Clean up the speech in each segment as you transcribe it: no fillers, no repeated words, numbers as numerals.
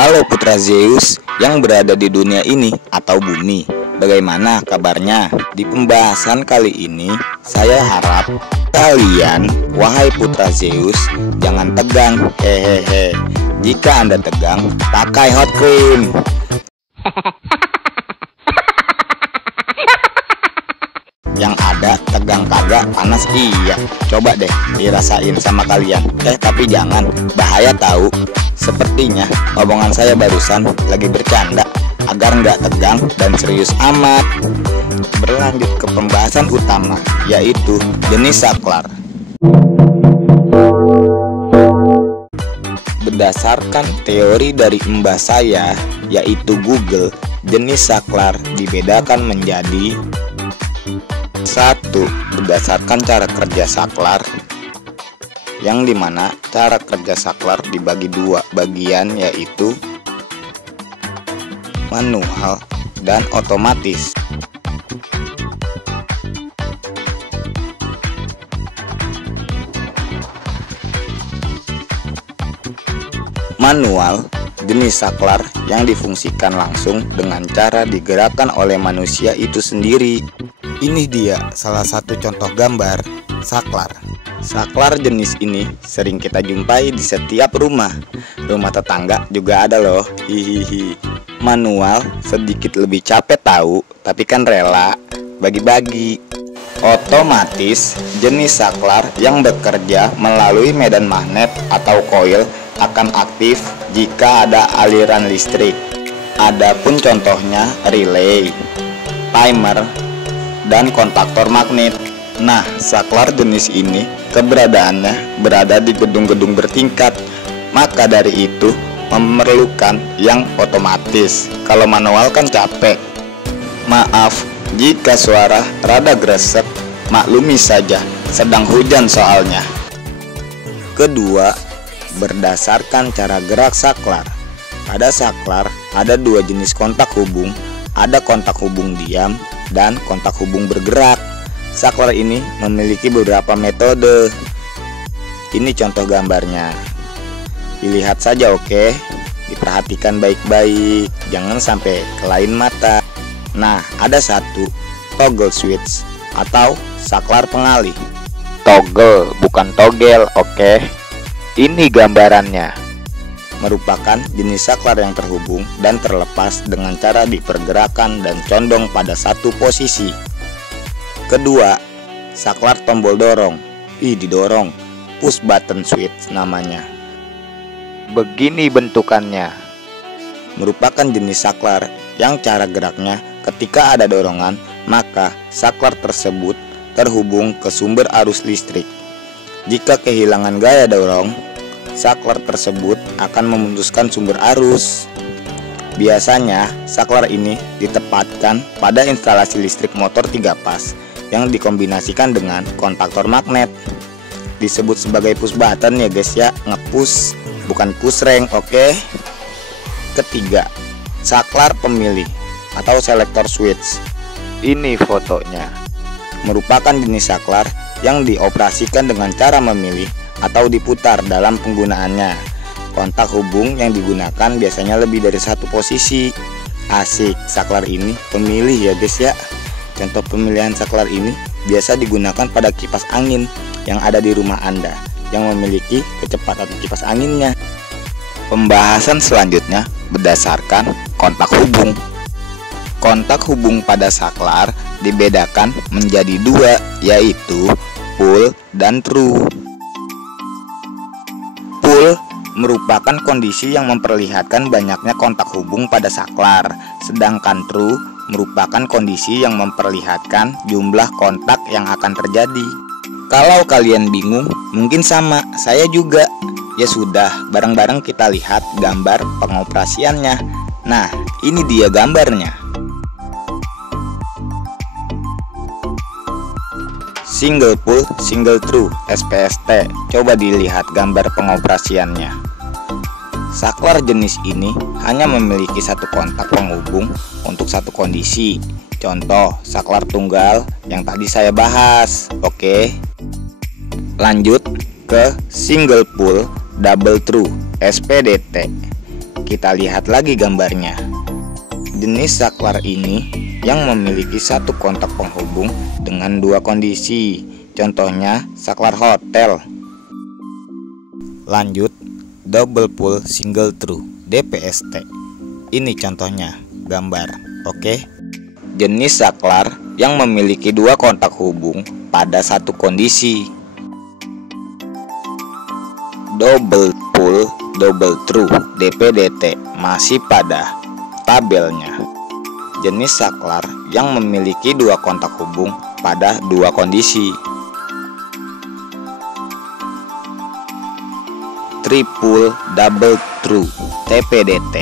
Halo Putra Zeus yang berada di dunia ini atau bumi. Bagaimana kabarnya? Di pembahasan kali ini saya harap kalian, wahai Putra Zeus, jangan tegang. Hehehe. Jika Anda tegang, pakai hot cream. Yang ada tegang kagak, panas iya. Coba deh dirasain sama kalian. Tapi jangan, bahaya tahu. Sepertinya omongan saya barusan lagi bercanda agar nggak tegang dan serius amat. Berlanjut ke pembahasan utama, yaitu jenis saklar. Berdasarkan teori dari mbah saya, yaitu Google, jenis saklar dibedakan menjadi 1. Berdasarkan cara kerja saklar, yang dimana cara kerja saklar dibagi dua bagian, yaitu manual dan otomatis. Manual jenis saklar yang difungsikan langsung dengan cara digerakkan oleh manusia itu sendiri. Ini dia salah satu contoh gambar saklar. Saklar jenis ini sering kita jumpai di setiap rumah. Rumah tetangga juga ada loh. Hihihi. Manual sedikit lebih capek tahu, tapi kan rela bagi-bagi. Otomatis jenis saklar yang bekerja melalui medan magnet atau koil akan aktif jika ada aliran listrik. Adapun contohnya relay, timer, dan kontaktor magnet. Nah, saklar jenis ini keberadaannya berada di gedung-gedung bertingkat. Maka dari itu memerlukan yang otomatis. Kalau manual kan capek. Maaf jika suara rada gresek, maklumi saja, sedang hujan soalnya. Kedua, berdasarkan cara gerak saklar. Pada saklar ada dua jenis kontak hubung. Ada kontak hubung diam dan kontak hubung bergerak. Saklar ini memiliki beberapa metode. Ini contoh gambarnya. Dilihat saja, oke? Diperhatikan baik-baik, jangan sampai kelain mata. Nah, ada satu toggle switch atau saklar pengalih. Toggle, bukan togel, oke? Ini gambarannya. Merupakan jenis saklar yang terhubung dan terlepas dengan cara dipergerakan dan condong pada satu posisi. Kedua, saklar tombol dorong. Didorong, push button switch namanya. Begini bentukannya. Merupakan jenis saklar yang cara geraknya ketika ada dorongan, maka saklar tersebut terhubung ke sumber arus listrik. Jika kehilangan gaya dorong, saklar tersebut akan memutuskan sumber arus. Biasanya saklar ini ditempatkan pada instalasi listrik motor 3 pas yang dikombinasikan dengan kontaktor magnet. Disebut sebagai push button ya guys ya, nge-push bukan push rank, oke? Ketiga, saklar pemilih atau selector switch. Ini fotonya. Merupakan jenis saklar yang dioperasikan dengan cara memilih atau diputar dalam penggunaannya. Kontak hubung yang digunakan biasanya lebih dari satu posisi. Asik, saklar ini pemilih ya guys ya. Contoh pemilihan saklar ini biasa digunakan pada kipas angin yang ada di rumah Anda yang memiliki kecepatan kipas anginnya. Pembahasan selanjutnya berdasarkan kontak hubung. Kontak hubung pada saklar dibedakan menjadi dua, yaitu pull dan true. Pull merupakan kondisi yang memperlihatkan banyaknya kontak hubung pada saklar, sedangkan true merupakan kondisi yang memperlihatkan jumlah kontak yang akan terjadi. Kalau kalian bingung, mungkin sama saya juga. Ya sudah, bareng-bareng kita lihat gambar pengoperasiannya. Nah, ini dia gambarnya. Single pull, single true, SPST. Coba dilihat gambar pengoperasiannya. Saklar jenis ini hanya memiliki satu kontak penghubung untuk satu kondisi. Contoh saklar tunggal yang tadi saya bahas. Oke. Lanjut ke single pull double true, SPDT. kita lihat lagi gambarnya. Jenis saklar ini yang memiliki satu kontak penghubung dengan dua kondisi. Contohnya saklar hotel. Lanjut, double pull single through DPST. Ini contohnya gambar. Oke. Jenis saklar yang memiliki dua kontak hubung pada satu kondisi. Double pull double through DPDT masih pada tabelnya. Jenis saklar yang memiliki dua kontak hubung pada dua kondisi. Triple double through TPDT.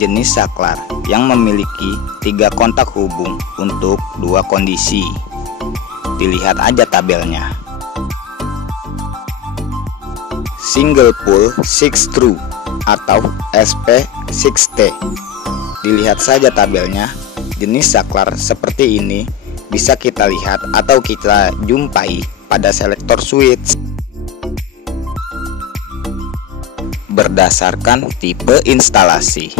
Jenis saklar yang memiliki tiga kontak hubung untuk dua kondisi. Dilihat aja tabelnya. Single pull six through atau SP6T. Dilihat saja tabelnya. Jenis saklar seperti ini bisa kita lihat atau kita jumpai pada selektor switch. Berdasarkan tipe instalasi,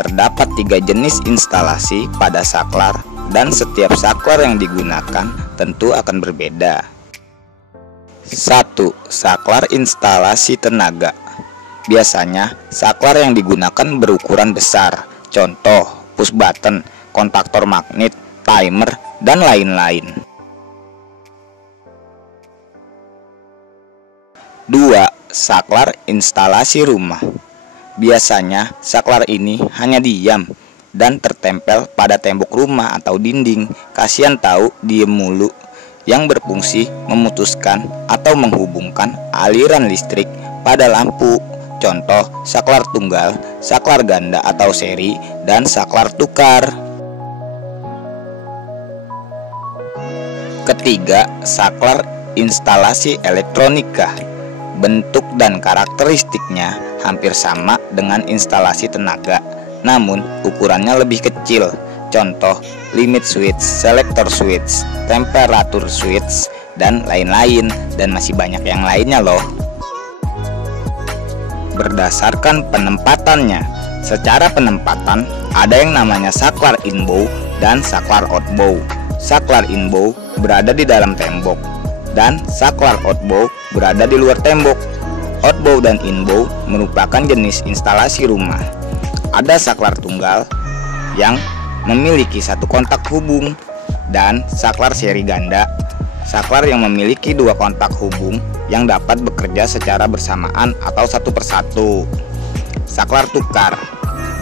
terdapat tiga jenis instalasi pada saklar dan setiap saklar yang digunakan tentu akan berbeda. 1. Saklar instalasi tenaga. Biasanya saklar yang digunakan berukuran besar, contoh push button, kontaktor magnet, timer, dan lain-lain. 2. Saklar instalasi rumah. Biasanya saklar ini hanya diam dan tertempel pada tembok rumah atau dinding. Kasihan tahu diem mulu. Yang berfungsi memutuskan atau menghubungkan aliran listrik pada lampu. Contoh saklar tunggal, saklar ganda atau seri, dan saklar tukar. Ketiga, saklar instalasi elektronika. Bentuk dan karakteristiknya hampir sama dengan instalasi tenaga, namun ukurannya lebih kecil. Contoh limit switch, selector switch, temperatur switch, dan lain-lain, dan masih banyak yang lainnya loh. Berdasarkan penempatannya, secara penempatan ada yang namanya saklar inbow dan saklar outbow. Saklar inbow berada di dalam tembok dan saklar outbow berada di luar tembok. Outbow dan inbow merupakan jenis instalasi rumah. Ada saklar tunggal yang memiliki satu kontak hubung dan saklar seri ganda, saklar yang memiliki dua kontak hubung yang dapat bekerja secara bersamaan atau satu persatu. Saklar tukar,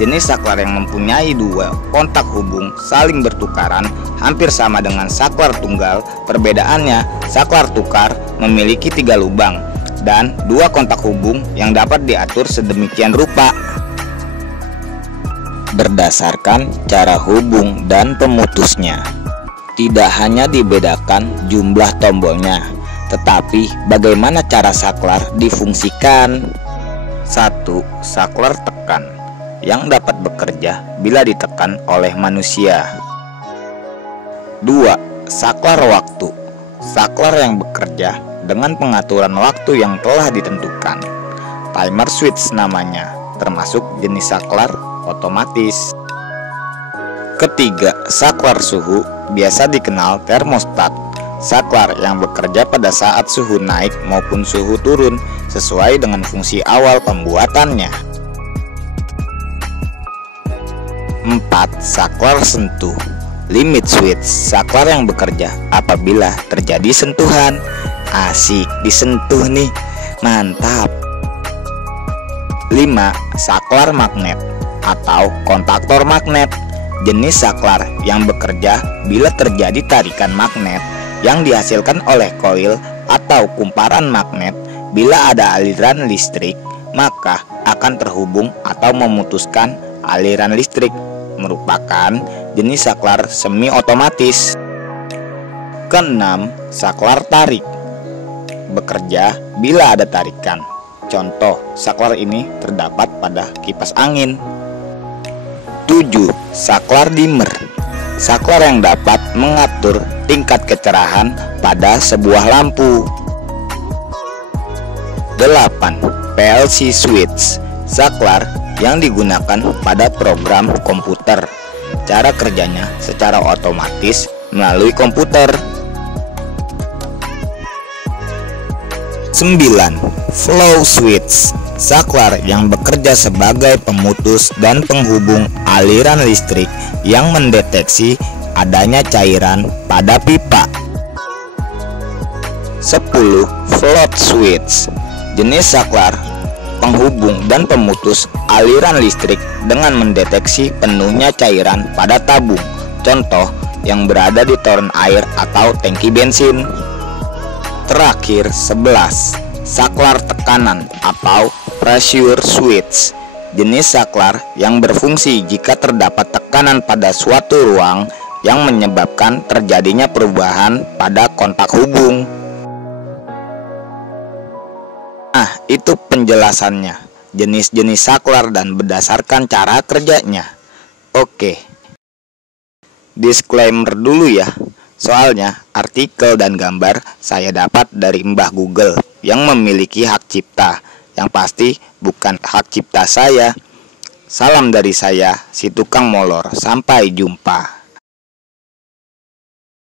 jenis saklar yang mempunyai dua kontak hubung saling bertukaran, hampir sama dengan saklar tunggal. Perbedaannya, saklar tukar memiliki tiga lubang dan dua kontak hubung yang dapat diatur sedemikian rupa. Berdasarkan cara hubung dan pemutusnya, tidak hanya dibedakan jumlah tombolnya, tetapi bagaimana cara saklar difungsikan. 1. Saklar tekan yang dapat bekerja bila ditekan oleh manusia. 2. Saklar waktu. Saklar yang bekerja dengan pengaturan waktu yang telah ditentukan. Timer switch namanya, termasuk jenis saklar otomatis. Ketiga, saklar suhu, biasa dikenal termostat. Saklar yang bekerja pada saat suhu naik maupun suhu turun sesuai dengan fungsi awal pembuatannya. 4. Saklar sentuh, limit switch. Saklar yang bekerja apabila terjadi sentuhan. Asik, disentuh nih, mantap. 5. Saklar magnet atau kontaktor magnet, jenis saklar yang bekerja bila terjadi tarikan magnet yang dihasilkan oleh koil atau kumparan magnet. Bila ada aliran listrik, maka akan terhubung atau memutuskan aliran listrik, merupakan jenis saklar semi otomatis. Keenam, saklar tarik, bekerja bila ada tarikan. Contoh saklar ini terdapat pada kipas angin. 7. Saklar dimmer, saklar yang dapat mengatur tingkat kecerahan pada sebuah lampu. 8. PLC switch, saklar yang digunakan pada program komputer. Cara kerjanya secara otomatis melalui komputer. 9. Flow switch. Saklar yang bekerja sebagai pemutus dan penghubung aliran listrik yang mendeteksi adanya cairan pada pipa. 10. Float switch. Jenis saklar penghubung dan pemutus aliran listrik dengan mendeteksi penuhnya cairan pada tabung, contoh yang berada di toren air atau tangki bensin. Terakhir, 11. Saklar tekanan atau pressure switch. Jenis saklar yang berfungsi jika terdapat tekanan pada suatu ruang yang menyebabkan terjadinya perubahan pada kontak hubung. Nah, itu penjelasannya, jenis-jenis saklar dan berdasarkan cara kerjanya. Oke, disclaimer dulu ya, soalnya artikel dan gambar saya dapat dari Mbah Google yang memiliki hak cipta, yang pasti bukan hak cipta saya. Salam dari saya, si tukang molor. Sampai jumpa.